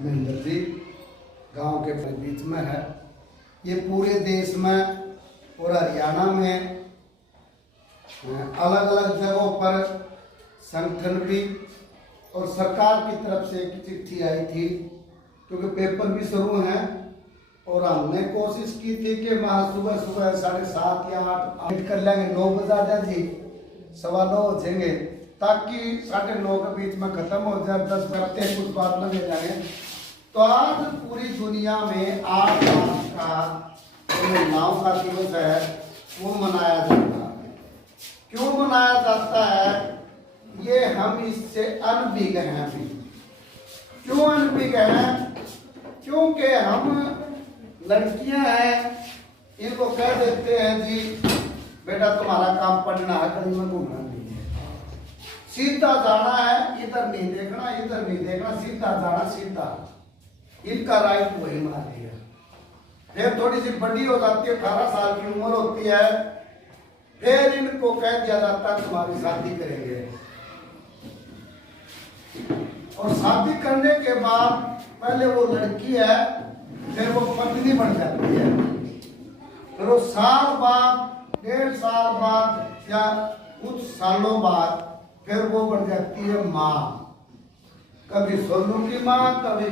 महेंद्र जी गांव के बीच में है। ये पूरे देश में और हरियाणा में अलग अलग जगहों पर संगठन भी और सरकार की तरफ से एक चिट्ठी आई थी, क्योंकि पेपर भी शुरू हैं और हमने कोशिश की थी कि वहाँ सुबह सुबह 7:30 या 8 कर लेंगे, 9 बजा जाए जी, 9:15 हो जाएंगे, ताकि 9:30 के बीच में खत्म हो जाए, 10 घंटे कुछ बात में ले जाए। तो आज पूरी दुनिया में 8 मार्च का महिलाओं का दिवस है, वो मनाया जाता है। क्यों मनाया जाता है? ये हम इससे अनभिज्ञ हैं अभी। क्यों अनभिज्ञ हैं? क्योंकि हम लड़कियां हैं, इनको कह देते हैं जी बेटा तुम्हारा काम पढ़ना है, गली में घूमना नहीं है, सीधा जाना है, इधर नहीं देखना, इधर नहीं देखना, सीधा जाना, सीधा। इनका राइट वही मार दिया। फिर थोड़ी सी बड़ी हो जाती है, 18 साल की उम्र होती है, फिर इनको कह दिया जाता है तुम्हारी शादी करेंगे। और शादी करने के बाद पहले वो लड़की है, फिर वो पत्नी बन जाती है, फिर वो साल बाद, 1.5 साल बाद या कुछ सालों बाद फिर वो बन जाती है माँ। कभी सोनू की माँ, कभी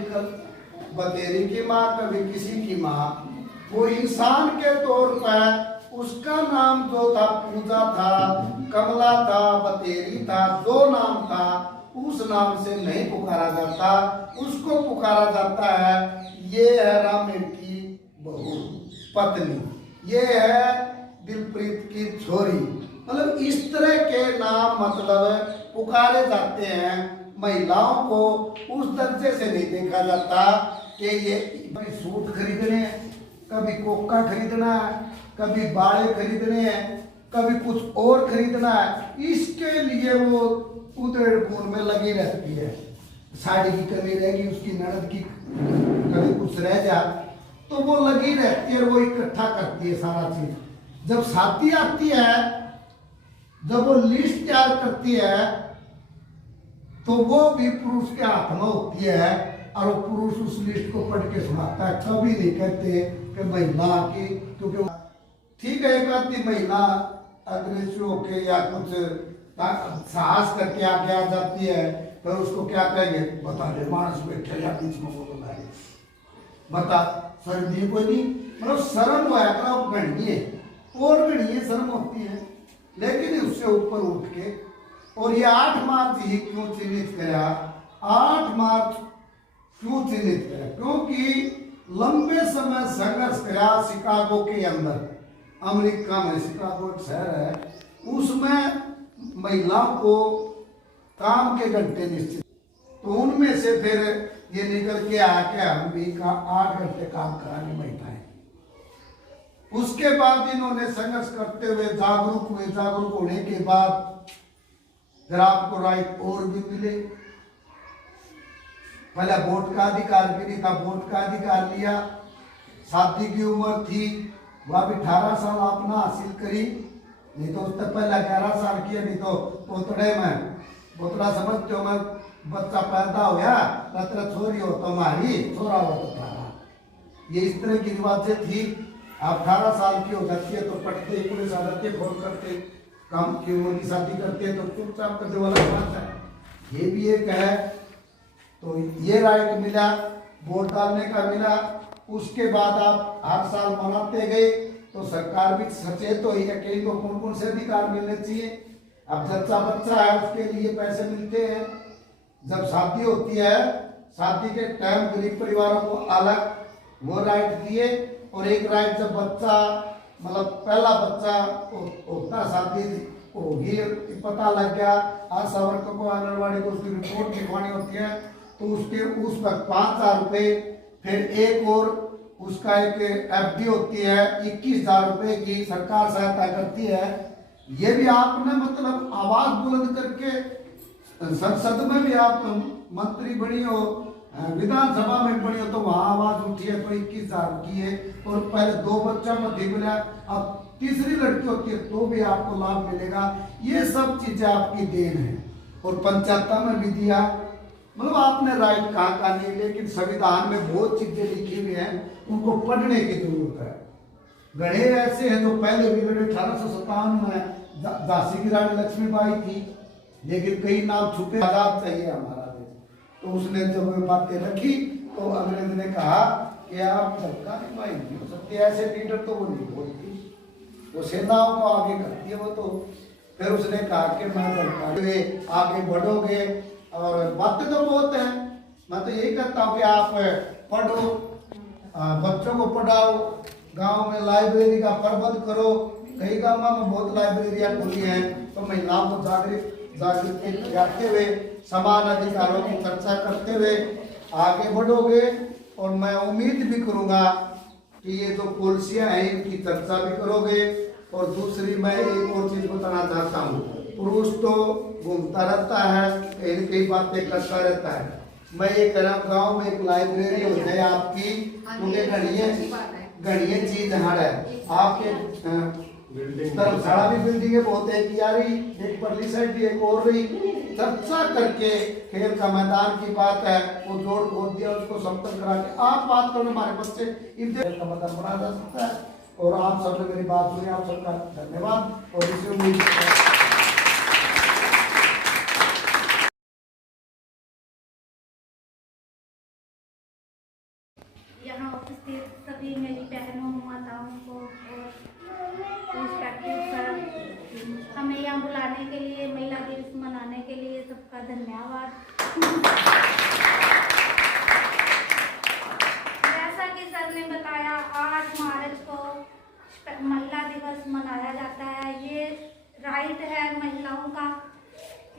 बतेरी की माँ, कभी किसी की माँ। वो इंसान के तौर पर उसका नाम जो था पूजा था, कमला था, बतेरी था, जो नाम था उस नाम से नहीं पुकारा जाता, उसको पुकारा जाता है ये है रामेण की बहू, पत्नी, ये है दिलप्रीत की छोरी। मतलब इस तरह के नाम मतलब पुकारे जाते हैं। महिलाओं को उस दर्जे से नहीं देखा जाता कि ये कभी सूट खरीदने हैं, कभी कोका खरीदना है, कभी बाड़े खरीदने हैं, कभी कुछ और खरीदना है। इसके लिए वो उधेड़-बुन में लगी रहती है। साड़ी की कमी रहेगी, उसकी ननद की कभी कुछ रह जा तो वो लगी रहती है, वो इकट्ठा करती है सारा चीज। जब शादी आती है, जब वो लिस्ट तैयार करती है, तो वो भी पुरुष के हाथ में होती है और वो पुरुष उस लिस्ट को पढ़ के सुनाता है। कभी नहीं कहते कि महिला की, क्योंकि ठीक है एक आदमी महिला अग्रेसिव होके या कुछ साहस करके आगे आ जाती है, फिर उसको क्या कहेंगे, बता दे मानस बैठे या बीच में बोलो है, बता शर्म दी कोई नहीं। मतलब शर्म होया करा वो गणनीय और गणनीय शर्म होती है, लेकिन उससे ऊपर उठ के। और ये 8 मार्च ही क्यों चिन्हित किया? 8 मार्च क्यों चिन्हित किया? क्योंकि लंबे समय संघर्ष किया शिकागो के अंदर, अमेरिका में शिकागो एक शहर है, उसमें महिलाओं को काम के घंटे निश्चित, तो उनमें से फिर ये निकल के आके हम भी 8 घंटे काम कराने महिलाएं। उसके बाद इन्होंने संघर्ष करते हुए जागरूक हुए, जागरूक होने के बाद फिर आपको राइट और भी मिले। पहले वोट का अधिकार भी नहीं था, वोट का अधिकार लिया। शादी की उम्र थी, वह भी 18 साल आपने हासिल करी, नहीं तो उससे पहले 11 साल की, नहीं तो पोतड़े में, पोतड़ा समझते हो, मैं बच्चा पैदा होया तेरा छोरी हो तो हमारी, छोरा हो तो तारा। ये इस तरह की रिवाजें थी। आप 18 साल की हो जाती है तो पटते, पुलिस आ जाती है, फोन करते, काम की उम्र की शादी करते हैं तो चुपचाप करने वाला बात है। ये भी एक है। तो ये राइट मिला, वोट डालने का मिला। उसके बाद आप हर साल मनाते गए, तो सरकार भी सचेत हुई है कि इनको कौन कौन से अधिकार मिलने चाहिए। अब जच्चा बच्चा है उसके लिए पैसे मिलते हैं। जब शादी होती है, शादी के टाइम गरीब परिवारों को अलग वो राइट दिए, और एक राइट जब बच्चा मतलब पहला बच्चा होता, शादी होगी, पता लग गया, आशा वर्कर को, आंगनबाड़ी को उसकी रिपोर्ट लिखवानी होती है, तो उसके उस पर 5,000 रुपये, फिर एक और उसका एक एफडी होती है 21,000 रुपये की, सरकार सहायता करती है। ये भी आपने मतलब आवाज बुलंद करके संसद में भी आप मंत्री बनी हो, विधानसभा में बनी हो, तो वहां आवाज उठी है तो 21,000 की है। और पहले 2 बच्चा मत मिला, अब तीसरी लड़की होती है तो भी आपको लाभ मिलेगा। ये सब चीजें आपकी देन है। और पंचायत में भी दिया, मतलब आपने राइट कहा नहीं, लेकिन संविधान में बहुत चीजें लिखी हुई हैं, उनको पढ़ने की जरूरत है। गणे ऐसे हैं तो पहले भी 1857 में झांसी की रानी लक्ष्मीबाई थी, लेकिन कई नाम छुपे। आजाद चाहिए हमारा देश। तो उसने जब वे बातें रखी तो अंग्रेज ने कहा कि आप सरकारी भाई नहीं हो सकते, ऐसे लीडर तो वो नहीं बोलती, वो सेनाओं को आगे करती है वो तो। फिर उसने कहा कि मैं सरकारी आगे बढ़ोगे, और बातें तो बहुत हैं। मैं तो यही कहता हूँ कि आप पढ़ो, बच्चों को पढ़ाओ, गांव में लाइब्रेरी का प्रबंध करो। कई गांवों में बहुत लाइब्रेरियां खुली हैं, तो महिलाओं को जागृत करते हुए समान अधिकारों की चर्चा करते हुए आगे बढ़ोगे। और मैं उम्मीद भी करूंगा कि ये जो पॉलिसियां हैं इनकी चर्चा भी करोगे। और दूसरी मैं एक और चीज बताना चाहता हूँ, पुरुष तो घूमता रहता है, कई बातें करता रहता है। मैं ये कह रहा हूँ गाँव में एक लाइब्रेरी हो जाए आपकी, क्योंकि गणिये चीज हर है आपके धर्मशाला भी बिल्डिंगें बहुत है यारी, एक परली साइड भी एक और रही। चर्चा करके खेल का मैदान की बात है, वो जोड़ खोद दिया, उसको समतल करा के आप बात करो, हमारे बच्चे खेल का मैदान बनाया जा सकता है। और आप सबने मेरी बात सुनी, आप सबका धन्यवाद। और इसी उम्मीद यहाँ उपस्थित सभी मेरी बहनों माताओं को और रिस्पेक्टिव सर, हमें यहाँ बुलाने के लिए, महिला दिवस मनाने के लिए सबका धन्यवाद। जैसा कि सर ने बताया, 8 मार्च को महिला दिवस मनाया जाता है। ये राइट है महिलाओं का।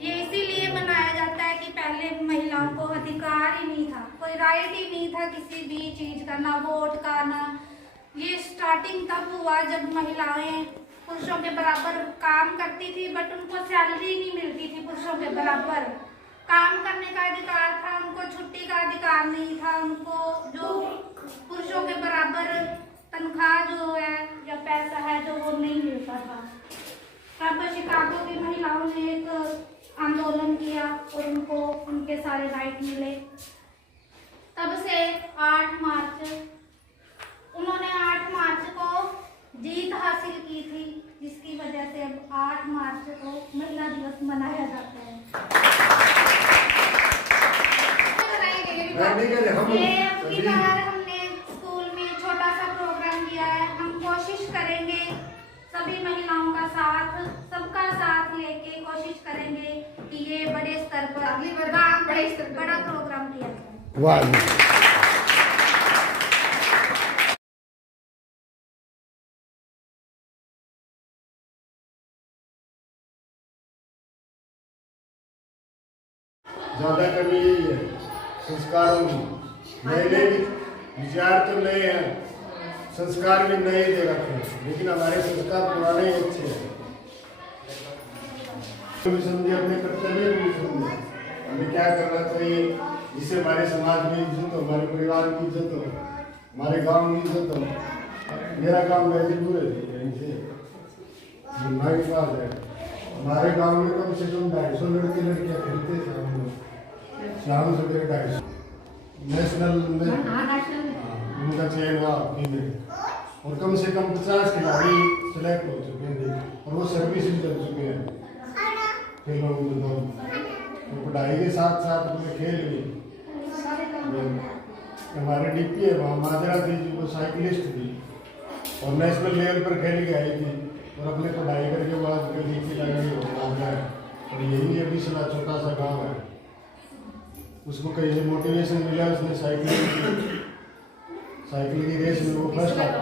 ये इसीलिए मनाया जाता है कि पहले महिलाओं को अधिकार ही नहीं था, कोई राइट ही नहीं था किसी भी चीज का, ना वोट का, ना। ये स्टार्टिंग तब हुआ जब महिलाएं पुरुषों के बराबर काम करती थी, बट उनको सैलरी नहीं मिलती थी पुरुषों के बराबर। काम करने का अधिकार था, उनको छुट्टी का अधिकार नहीं था, उनको जो पुरुषों के बराबर तनख्वाह जो है या पैसा है जो वो नहीं मिलता था। तब शिकागो की महिलाओं ने एक आंदोलन किया और उनको उनके सारे राइट मिले। तब से 8 मार्च उन्होंने 8 मार्च को जीत हासिल की थी, जिसकी वजह से अब 8 मार्च को महिला दिवस मनाया जाता है। ये अब की बार हमने स्कूल में छोटा सा प्रोग्राम किया है। हम कोशिश करेंगे सभी महिलाओं का साथ, सबका साथ लेके कोशिश करेंगे कि ये बड़े स्तर पर अगली बार बड़ा प्रोग्राम किया जाए। वाह। ज्यादा कमी यही है संस्कारों में। नए विचार तो नए हैं, संस्कार भी नए दे रखे हैं, लेकिन हमारे संस्कार पुराने ही अच्छे हैं। भी समझे, अपने कर्तव्य भी समझे, हमें क्या करना चाहिए जिससे हमारे समाज में इज्जत हो, हमारे परिवार की इज्जत हो, हमारे गांव में इज्जत हो। मेरा गांव गाजीपुर है, यहीं से हमारे पास है। हमारे गांव में कम से कम 250 लड़के लड़कियां खेलते थे हम लोग, शाम सवेरे 250। नेशनल में उनका चयन हुआ में, और कम से कम 50 खिलाड़ी सेलेक्ट हो चुके हैं, और वो सर्विस भी कर चुके हैं खेलों में। तो पढ़ाई के साथ साथ उन्हें खेल भी। हमारे डीपी है वहाँ माजरा थी जी, वो साइकिलिस्ट थी और नेशनल लेवल पर खेल के आई थी, और अपने पढ़ाई करके बाद डीपी लगी हो गया। और यही अभी सला छोटा सा गाँव है, उसको कहीं से मोटिवेशन मिला, उसने साइकिल की रेस में वो फर्स्ट आता।